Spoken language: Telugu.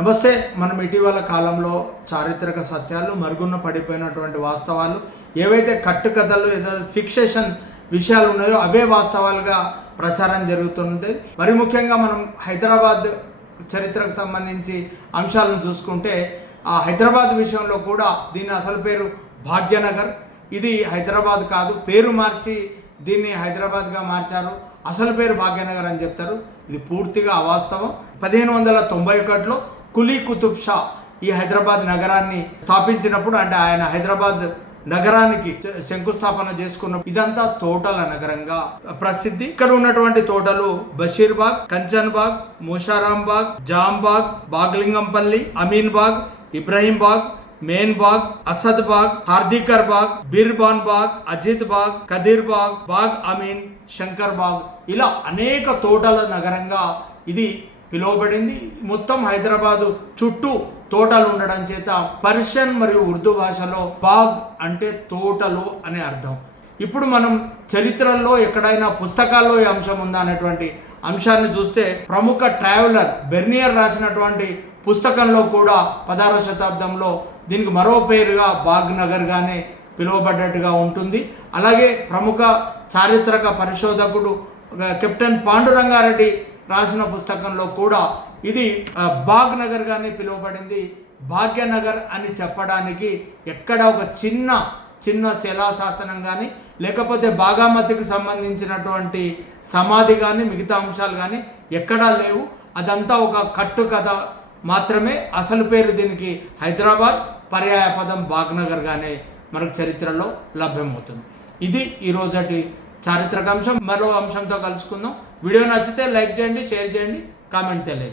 నమస్తే. మనం ఇటీవల కాలంలో చారిత్రక సత్యాలు, మరుగున్న పడిపోయినటువంటి వాస్తవాలు, ఏవైతే కట్టుకథలు, ఏదైతే ఫిక్సేషన్ విషయాలు ఉన్నాయో అవే వాస్తవాలుగా ప్రచారం జరుగుతుంది. మరి ముఖ్యంగా మనం హైదరాబాద్ చరిత్రకు సంబంధించి అంశాలను చూసుకుంటే, ఆ హైదరాబాద్ విషయంలో కూడా దీని అసలు పేరు భాగ్యనగర్. ఇది హైదరాబాద్ కాదు, పేరు మార్చి దీన్ని హైదరాబాద్గా మార్చారు. అసలు పేరు భాగ్యనగర్ అని చెప్తారు. ఇది పూర్తిగా అవాస్తవం. 1591లో కులీ కుతుబ్ షా ఈ హైదరాబాద్ నగరాన్ని స్థాపించినప్పుడు, అంటే ఆయన హైదరాబాద్ నగరానికి శంకుస్థాపన చేసుకున్నప్పుడు ఇదంతా తోటల నగరంగా ప్రసిద్ధి. ఇక్కడ ఉన్నటువంటి తోటలు బషీర్బాగ్, కంచన్బాగ్, మూషారాంబాగ్, జాంబాగ్, బాగ్లింగంపల్లి, అమీన్ బాగ్, ఇబ్రహీం బాగ్, మేన్ బాగ్, అసద్ బాగ్, హార్దికర్ బాగ్, బీర్బాన్ బాగ్, అజిత్ బాగ్, కదీర్ బాగ్, బాగ్ అమీన్, శంకర్ బాగ్, ఇలా అనేక తోటల నగరంగా ఇది పిలువబడింది. మొత్తం హైదరాబాదు చుట్టూ తోటలు ఉండడం చేత పర్షియన్ మరియు ఉర్దూ భాషలో బాగ్ అంటే తోటలు అనే అర్థం. ఇప్పుడు మనం చరిత్రలో ఎక్కడైనా పుస్తకాల్లో ఈ అంశం ఉందా అనేటువంటి అంశాన్ని చూస్తే, ప్రముఖ ట్రావెలర్ బెర్నియర్ రాసినటువంటి పుస్తకంలో కూడా 16వ శతాబ్దంలో దీనికి మరో పేరుగా బాగ్ నగర్గానే పిలువబడ్డట్టుగా ఉంటుంది. అలాగే ప్రముఖ చారిత్రక పరిశోధకుడు కెప్టెన్ పాండురంగారెడ్డి రాసిన పుస్తకంలో కూడా ఇది బాగ్ నగర్ గానే పిలువబడింది. భాగ్యనగర్ అని చెప్పడానికి ఎక్కడ ఒక చిన్న శిలాశాసనం కానీ, లేకపోతే బాగామతికి సంబంధించినటువంటి సమాధి కానీ, మిగతా అంశాలు కానీ ఎక్కడా లేవు. అదంతా ఒక కట్టు కథ మాత్రమే. అసలు పేరు దీనికి హైదరాబాద్, పర్యాయ పదం బాగ్నగర్ గానే మనకు చరిత్రలో లభ్యమవుతుంది. ఇది ఈరోజటి చారిత్రక అంశం. మరో అంశంతో కలుసుకుందాం. వీడియో నచ్చితే లైక్ చేయండి, షేర్ చేయండి, కామెంట్ తెలియజేయండి.